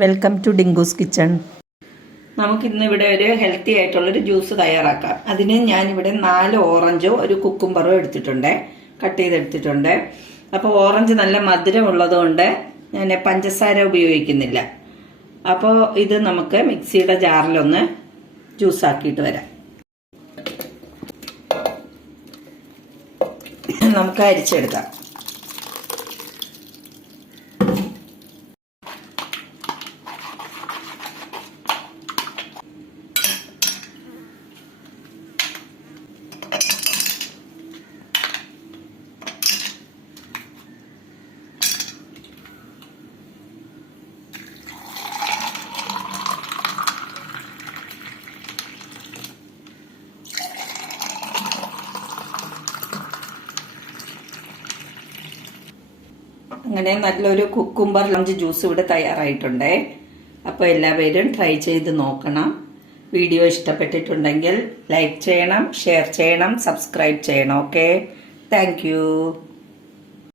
Welcome to ഡിങ്കൂസ് kitchen. നമുക്കിന്നിവിടെ ഒരു ഹെൽത്തി ആയിട്ടുള്ളൊരു ജ്യൂസ് തയ്യാറാക്കാം. അതിന് ഞാനിവിടെ 4 ഓറഞ്ചും ഒരു കുക്കുംബറും എടുത്തിട്ടുണ്ട്, കട്ട് ചെയ്തെടുത്തിട്ടുണ്ട്. അപ്പോൾ ഓറഞ്ച് നല്ല മധുരം ഉള്ളതുകൊണ്ട് ഞാൻ പഞ്ചസാര ഉപയോഗിക്കുന്നില്ല. അപ്പോൾ ഇത് നമുക്ക് മിക്സിയുടെ ജാറിലൊന്ന് ജ്യൂസാക്കിയിട്ട് വരാം. നമുക്ക് അരിച്ചെടുക്കാം. അങ്ങനെ നല്ലൊരു കുക്കുംബർ ലഞ്ച് ജ്യൂസ് ഇവിടെ തയ്യാറായിട്ടുണ്ട്. അപ്പോൾ എല്ലാവരും ട്രൈ ചെയ്ത് നോക്കണം. വീഡിയോ ഇഷ്ടപ്പെട്ടിട്ടുണ്ടെങ്കിൽ ലൈക്ക് ചെയ്യണം, ഷെയർ ചെയ്യണം, സബ്സ്ക്രൈബ് ചെയ്യണം. Okay, thank you.